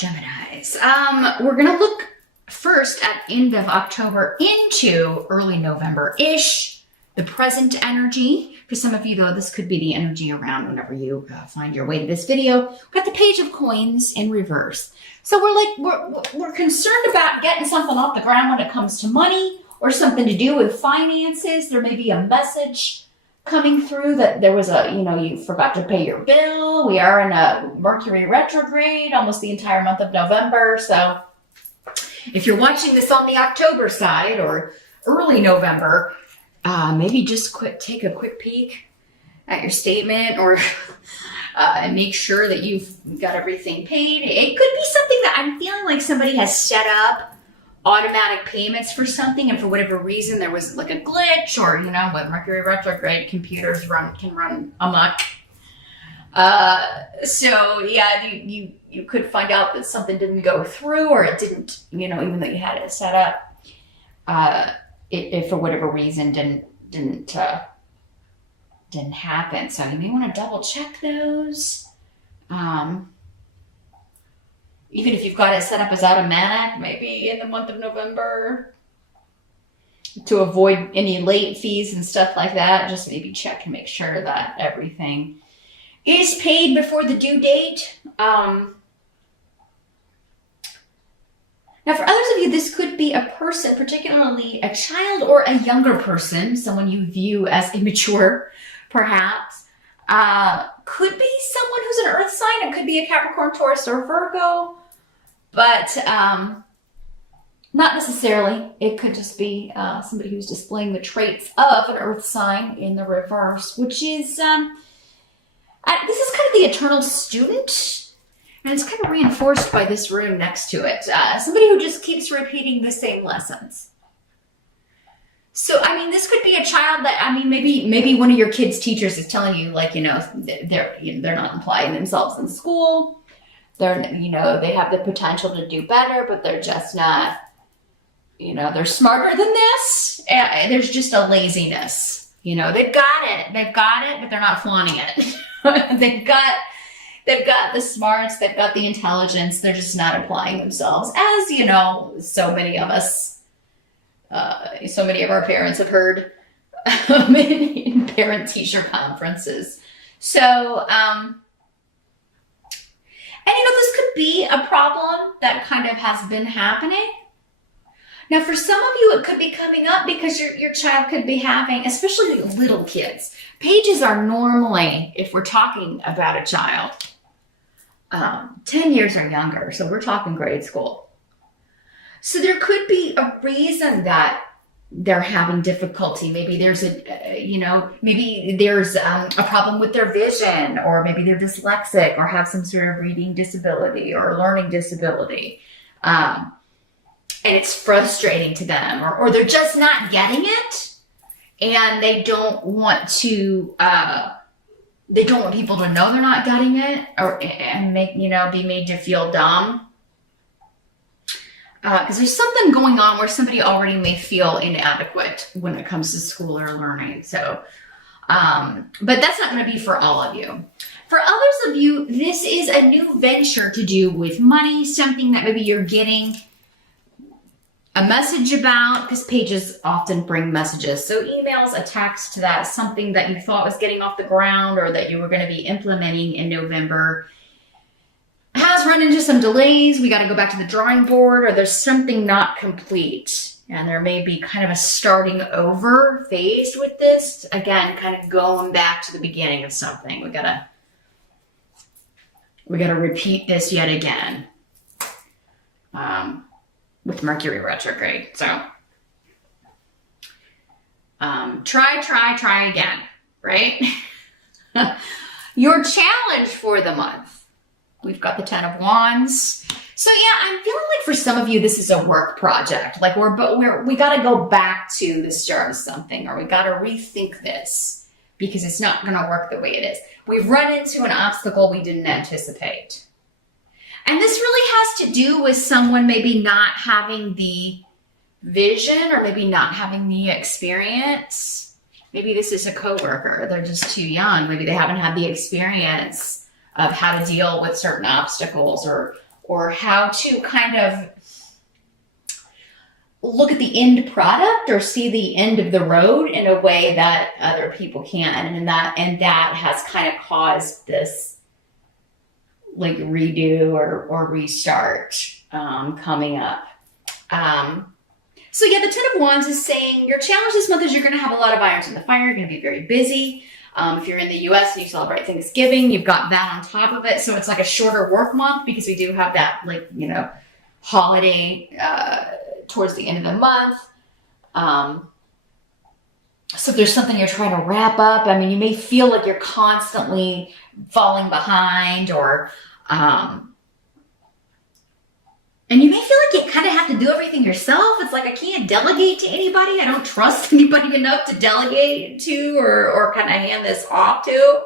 Geminis. We're going to look first at end of October into early November-ish, the present energy. For some of you, though, this could be the energy around whenever you find your way to this video. We've got the Page of Coins in reverse. So we're concerned about getting something off the ground when it comes to money or something to do with finances. There may be a message coming through that there was you forgot to pay your bill. We are in a Mercury retrograde almost the entire month of November. So if you're watching this on the October side or early November, maybe just take a quick peek at your statement or and make sure that you've got everything paid. It could be something that I'm feeling like somebody has set up automatic payments for something, and for whatever reason there was like a glitch, or with Mercury retrograde, computers can run amok. So yeah, you could find out that something didn't go through, or it didn't, even though you had it set up, it for whatever reason didn't happen. So you may want to double check those. Even if you've got it set up as automatic, maybe in the month of November, to avoid any late fees and stuff like that, just maybe check and make sure that everything is paid before the due date. Now, for others of you, this could be a person, particularly a child or a younger person, someone you view as immature, perhaps. Could be someone who's an earth sign. It could be a Capricorn, Taurus, or Virgo. But not necessarily. It could just be somebody who's displaying the traits of an earth sign in the reverse, which is, this is kind of the eternal student. And it's kind of reinforced by this rune next to it. Somebody who just keeps repeating the same lessons. So, this could be a child that, maybe one of your kids' teachers is telling you, they're not applying themselves in school. They have the potential to do better, but they're just not, they're smarter than this. And there's just a laziness. They've got it, but they're not flaunting it. They've got the smarts, they've got the intelligence, they're just not applying themselves. As, so many of us, so many of our parents have heard in parent-teacher conferences. So, this could be a problem that kind of has been happening. Now, for some of you, it could be coming up because your child could be having, especially little kids. Pages are normally, if we're talking about a child, 10 years or younger. So we're talking grade school. So there could be a reason that they're having difficulty. Maybe there's a problem with their vision, or maybe they're dyslexic or have some sort of reading disability or learning disability. And it's frustrating to them, or they're just not getting it, and they don't want people to know they're not getting it, and be made to feel dumb. Because there's something going on where somebody already may feel inadequate when it comes to school or learning. So, but that's not going to be for all of you. For others of you, this is a new venture to do with money, something that maybe you're getting a message about, because pages often bring messages. So emails, a text, that something that you thought was getting off the ground or that you were going to be implementing in November has run into some delays. We got to go back to the drawing board, or there's something not complete. And there may be kind of a starting over phase with this. Again, kind of going back to the beginning of something. We gotta repeat this yet again. With Mercury retrograde. So try again, right? Your challenge for the month. We've got the 10 of Wands. So yeah, I'm feeling like for some of you, this is a work project. Like we got to go back to the start of something, or we got to rethink this because it's not going to work the way it is. We've run into an obstacle we didn't anticipate. And this really has to do with someone maybe not having the vision, or maybe not having the experience. Maybe this is a coworker. They're just too young. Maybe they haven't had the experience of how to deal with certain obstacles or or how to kind of look at the end product or see the end of the road in a way that other people can't. And that has kind of caused this like redo or restart coming up. So yeah, the Ten of Wands is saying your challenge this month is you're going to have a lot of irons in the fire. You're going to be very busy. If you're in the US and you celebrate Thanksgiving, you've got that on top of it. So it's like a shorter work month because we do have that, like, you know, holiday towards the end of the month. So if there's something you're trying to wrap up, I mean, you may feel like you're constantly falling behind, or and you may feel like you kind of have to do everything yourself. It's like, I can't delegate to anybody. I don't trust anybody enough to delegate to or kind of hand this off to.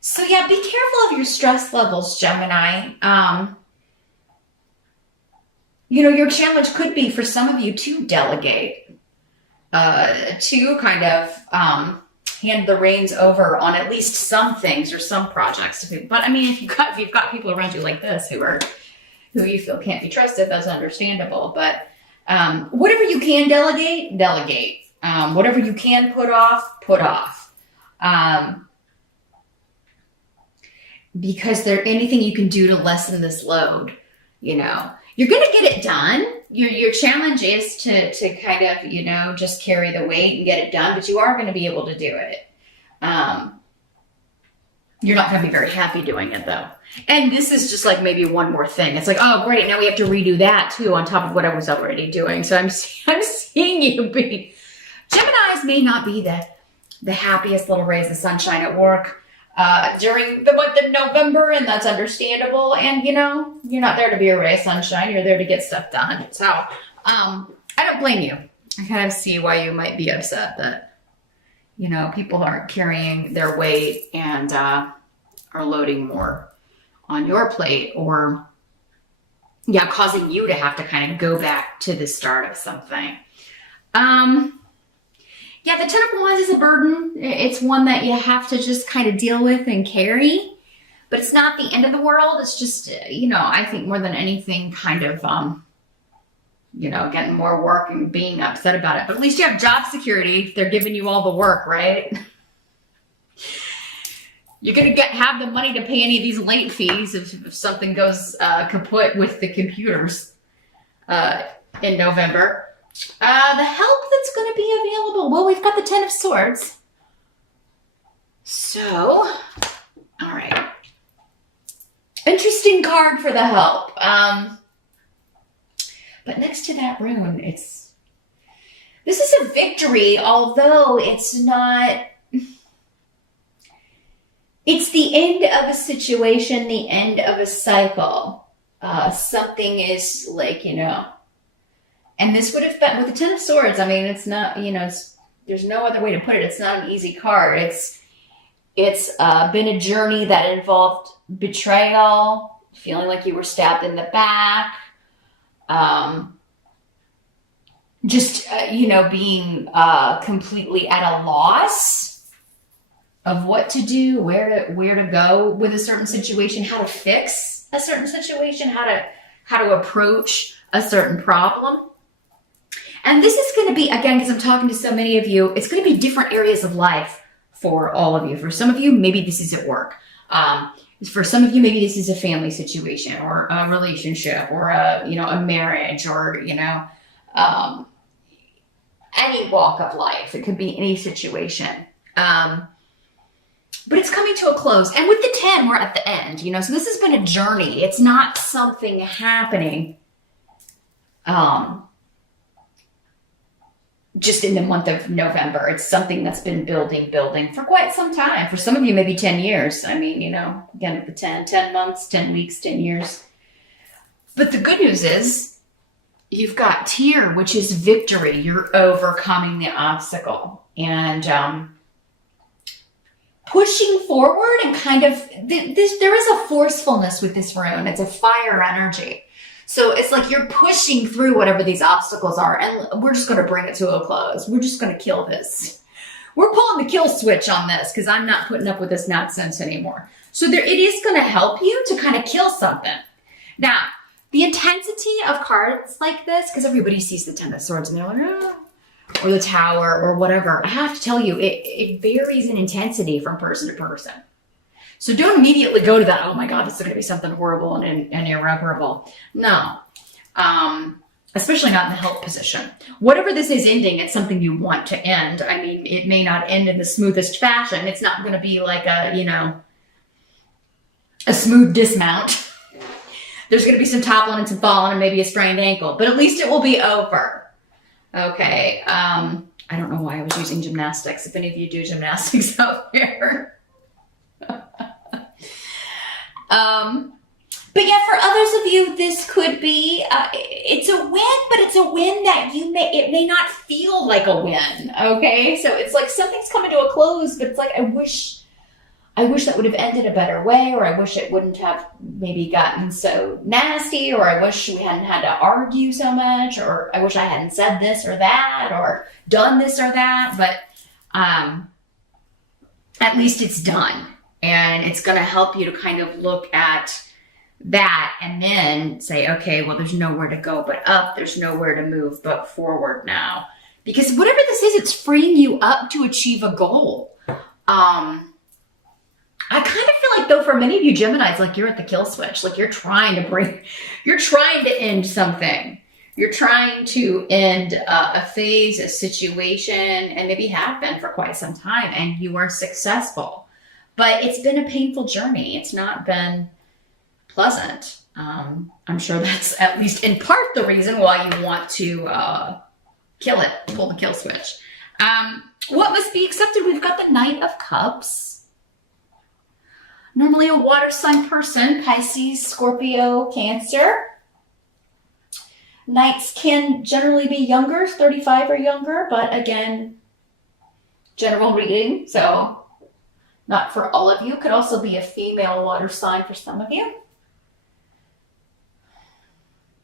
So yeah, be careful of your stress levels, Gemini. You know, your challenge could be for some of you to delegate, to kind of hand the reins over on at least some things or some projects. But I mean, if you've got people around you like this who you feel can't be trusted, that's understandable. But whatever you can delegate, delegate. Whatever you can put off, put off. Because anything you can do to lessen this load, you know, you're going to get it done. Your challenge is to kind of, you know, just carry the weight and get it done, but you are going to be able to do it. You're not going to be very happy doing it though. And this is just like maybe one more thing. It's like, oh great, now we have to redo that too on top of what I was already doing. So I'm seeing you be, Geminis may not be the happiest little rays of sunshine at work during the month of November, and that's understandable. And you know, you're not there to be a ray of sunshine, you're there to get stuff done. So I don't blame you. I kind of see why you might be upset that, you know, people aren't carrying their weight and are loading more on your plate, or yeah, causing you to have to kind of go back to the start of something. Yeah, the Ten of Wands is a burden. It's one that you have to just kind of deal with and carry, but it's not the end of the world. It's just, you know, I think more than anything kind of, you know, getting more work and being upset about it. But at least you have job security. They're giving you all the work, right? You're going to have the money to pay any of these late fees if something goes kaput with the computers in November. The help that's going to be available. Well, we've got the Ten of Swords. So, all right. Interesting card for the help. But next to that rune, this is a victory, although it's not, it's the end of a situation, the end of a cycle. Something is like, you know, and this would have been with the Ten of Swords. I mean, it's not, you know, there's no other way to put it. It's not an easy card. It's been a journey that involved betrayal, feeling like you were stabbed in the back, you know, being completely at a loss of what to do, where to go with a certain situation, how to fix a certain situation, how to approach a certain problem. And this is going to be, again, because I'm talking to so many of you, it's going to be different areas of life for all of you. For some of you, maybe this is at work. For some of you, maybe this is a family situation or a relationship or a marriage or, you know, any walk of life. It could be any situation. But it's coming to a close. And with the 10, we're at the end, you know, so this has been a journey. It's not something happening just in the month of November. It's something that's been building for quite some time. For some of you, maybe 10 years. I mean, you know, again, with the 10 months, 10 weeks, 10 years. But the good news is you've got Tear, which is victory. You're overcoming the obstacle and pushing forward and kind of, there is a forcefulness with this rune. It's a fire energy. So it's like you're pushing through whatever these obstacles are, and we're just going to bring it to a close. We're just going to kill this. We're pulling the kill switch on this because I'm not putting up with this nonsense anymore. So it is going to help you to kind of kill something. Now, the intensity of cards like this, because everybody sees the Ten of Swords and they're like, oh, or the Tower or whatever. I have to tell you, it varies in intensity from person to person. So don't immediately go to that, oh my God, this is going to be something horrible and irreparable. No. Especially not in the help position. Whatever this is ending, it's something you want to end. I mean, it may not end in the smoothest fashion. It's not going to be like a smooth dismount. There's going to be some toppling and some falling and maybe a sprained ankle, but at least it will be over. Okay. I don't know why I was using gymnastics. If any of you do gymnastics out there. But yeah, for others of you, this could be, it's a win, but it's a win that it may not feel like a win. Okay. So it's like something's coming to a close, but it's like, I wish that would have ended a better way, or I wish it wouldn't have maybe gotten so nasty, or I wish we hadn't had to argue so much, or I wish I hadn't said this or that, or done this or that, but at least it's done. And it's going to help you to kind of look at that and then say, okay, well, there's nowhere to go but up. There's nowhere to move but forward now. Because whatever this is, it's freeing you up to achieve a goal. I kind of feel like, though, for many of you Geminis, like you're at the kill switch. Like you're trying to end something. You're trying to end a phase, a situation, and maybe have been for quite some time, and you are successful. But it's been a painful journey. It's not been pleasant. I'm sure that's at least in part the reason why you want to kill it, pull the kill switch. What must be accepted? We've got the Knight of Cups. Normally a water sign person, Pisces, Scorpio, Cancer. Knights can generally be younger, 35 or younger, but again, general reading, so not for all of you. Could also be a female water sign for some of you.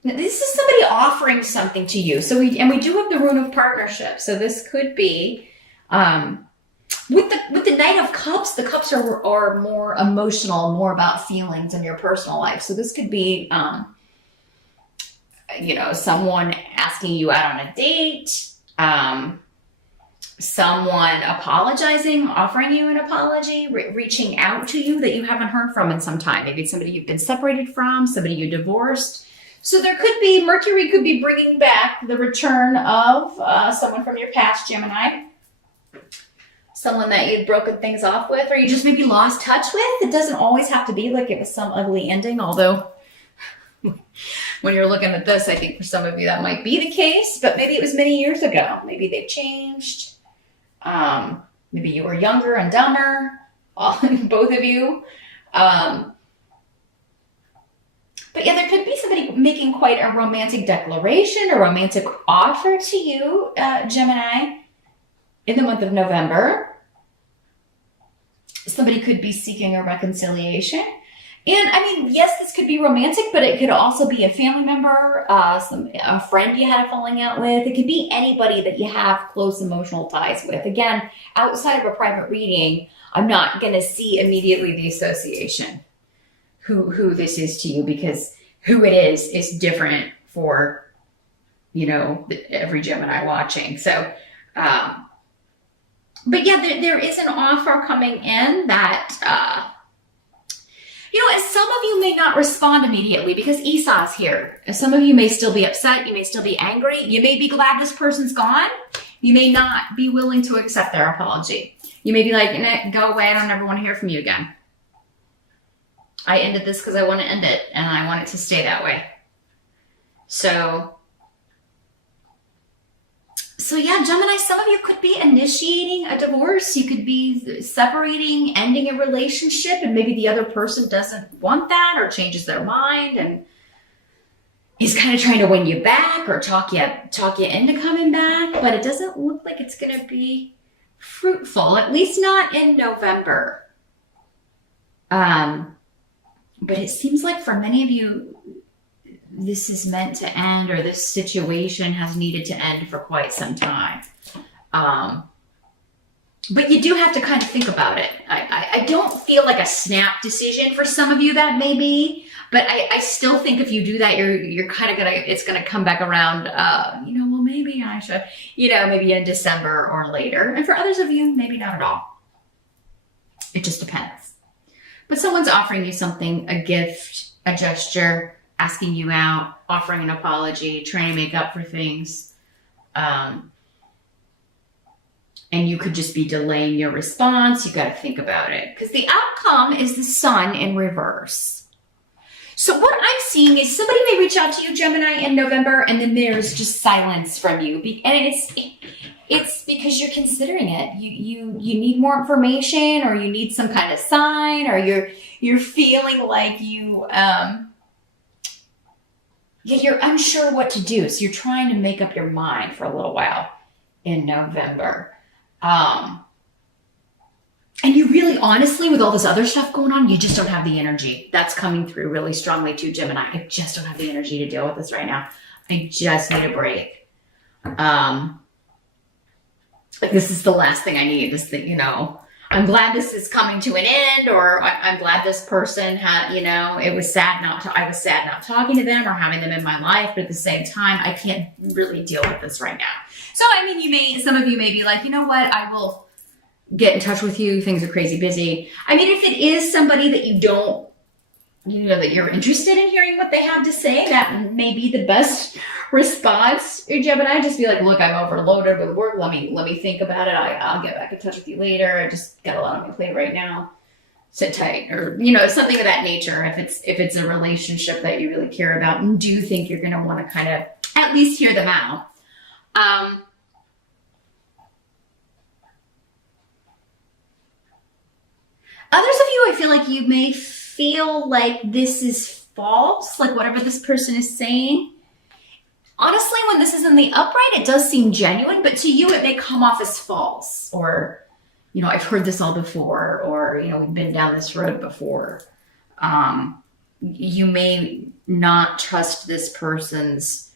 This is somebody offering something to you. So we do have the Rune of Partnership. So this could be with the Knight of Cups. The cups are more emotional, more about feelings in your personal life. So this could be someone asking you out on a date, someone apologizing, offering you an apology, reaching out to you that you haven't heard from in some time. Maybe it's somebody you've been separated from, somebody you divorced. So there could be, Mercury could be bringing back the return of someone from your past, Gemini. Someone that you'd broken things off with, or you just maybe lost touch with. It doesn't always have to be like it was some ugly ending, although when you're looking at this, I think for some of you that might be the case, but maybe it was many years ago. Maybe they've changed. Maybe you were younger and dumber, both of you. But yeah, there could be somebody making quite a romantic declaration, a romantic offer to you, Gemini, in the month of November. Somebody could be seeking a reconciliation. And I mean, yes, this could be romantic, but it could also be a family member, a friend you had a falling out with. It could be anybody that you have close emotional ties with. Again, outside of a private reading, I'm not going to see immediately the association, who this is to you, because who it is different for, every Gemini watching. So, but yeah, there is an offer coming in that, as some of you may not respond immediately because Esau's here. Some of you may still be upset. You may still be angry. You may be glad this person's gone. You may not be willing to accept their apology. You may be like, go away. I don't ever want to hear from you again. I ended this because I want to end it, and I want it to stay that way. So yeah, Gemini, some of you could be initiating a divorce. You could be separating, ending a relationship, and maybe the other person doesn't want that or changes their mind and is kind of trying to win you back or talk you into coming back, but it doesn't look like it's going to be fruitful, at least not in November. But it seems like for many of you, this is meant to end, or this situation has needed to end for quite some time. But you do have to kind of think about it. I don't feel like a snap decision for some of you that may be, but I still think if you do that, you're kind of it's gonna come back around, well, maybe I should, maybe in December or later. And for others of you, maybe not at all. It just depends. But someone's offering you something, a gift, a gesture, asking you out, offering an apology, trying to make up for things. And you could just be delaying your response. You got to think about it, because the outcome is the sun in reverse. So what I'm seeing is somebody may reach out to you, Gemini, in November, and then there's just silence from you. And it's because you're considering it. You need more information, or you need some kind of sign, or you're feeling like you're unsure what to do. So you're trying to make up your mind for a little while in November. And you really, honestly, with all this other stuff going on, you just don't have the energy. That's coming through really strongly too, Gemini. I just don't have the energy to deal with this right now. I just need a break. Like, this is the last thing I need. This thing, I'm glad this is coming to an end, or I'm glad this person had, I was sad not talking to them or having them in my life, but at the same time, I can't really deal with this right now. So, some of you may be like, you know what, I will get in touch with you. Things are crazy busy. If it is somebody that you don't, that you're interested in hearing what they have to say, that may be the best response, Gemini. Just be like, look, I'm overloaded with work. Let me think about it. I'll get back in touch with you later. I just got a lot on my plate right now. Sit tight, or something of that nature. If it's a relationship that you really care about and do think you're going to want to kind of at least hear them out. Others of you, I feel like you may feel like this is false, like whatever this person is saying. Honestly, when this is in the upright, it does seem genuine, but to you, it may come off as false, or, I've heard this all before, or, we've been down this road before. You may not trust this person's,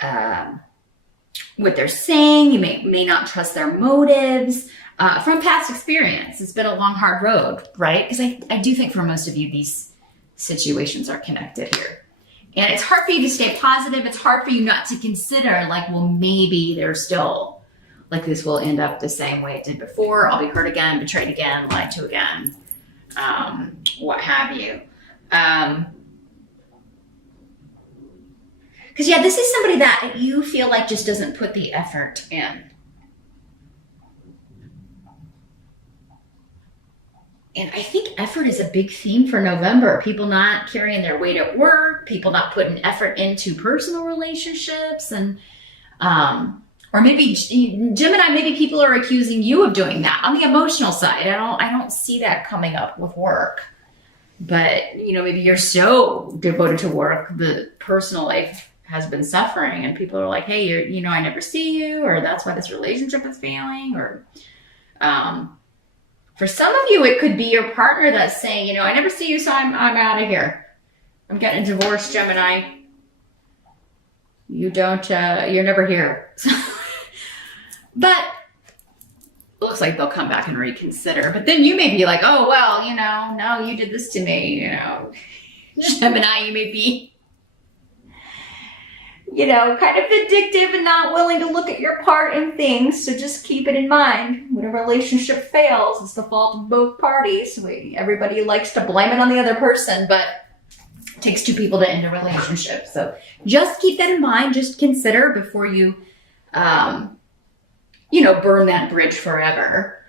what they're saying. You may not trust their motives. From past experience, it's been a long, hard road, right? Because I do think for most of you, these situations are connected here. And it's hard for you to stay positive. It's hard for you not to consider, like, well, maybe there's still, like, this will end up the same way it did before. I'll be hurt again, betrayed again, lied to again, what have you. Because, this is somebody that you feel like just doesn't put the effort in. And I think effort is a big theme for November. People not carrying their weight at work, people not putting effort into personal relationships, and or maybe Gemini, maybe people are accusing you of doing that on the emotional side. I don't see that coming up with work. But maybe you're so devoted to work, the personal life has been suffering, and people are like, hey, I never see you, or that's why this relationship is failing, or for some of you, it could be your partner that's saying, I never see you, so I'm out of here. I'm getting a divorce, Gemini. You don't, you're never here. But it looks like they'll come back and reconsider. But then you may be like, oh, well, no, you did this to me, Gemini, you may be, kind of vindictive and not willing to look at your part in things. So just keep it in mind. When a relationship fails, it's the fault of both parties. Everybody likes to blame it on the other person, but it takes two people to end a relationship. So just keep that in mind. Just consider before you, burn that bridge forever.